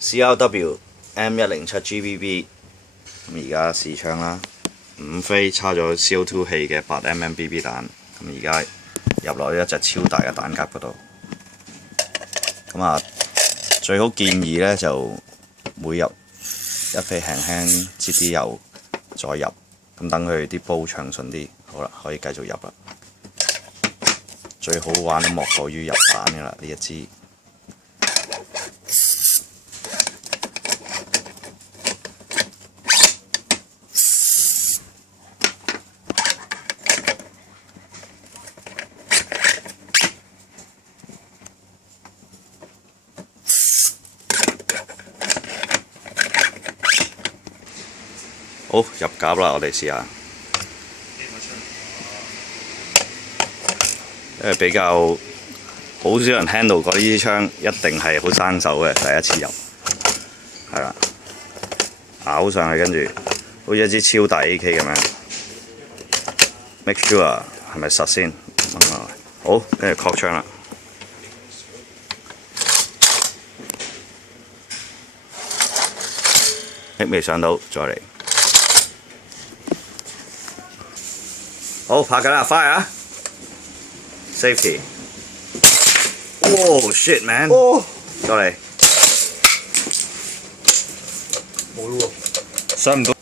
CRW M107 GBB， 咁而家試槍啦，5飛插咗 CO2 氣嘅8mm BB 彈，咁而家入落一隻超大嘅彈夾嗰度。咁啊，最好建議呢就每入一飛輕輕擠啲油再入，咁等佢啲煲暢順啲。好啦，可以繼續入啦。最好玩都莫過於入彈㗎啦，呢一支。好，入夾啦，我哋試下。因為比較好少人 handle 過呢支槍，一定係好生手嘅，第一次入，係啦，咬上去跟住好似一支超大 AK 咁樣 ，make sure 係咪實先，好，跟住 cock 槍啦。未上到，再嚟。好，拍緊啦 ，fire 啊 ！Safety。Oh shit man！ 再嚟。冇咯喎，上唔到。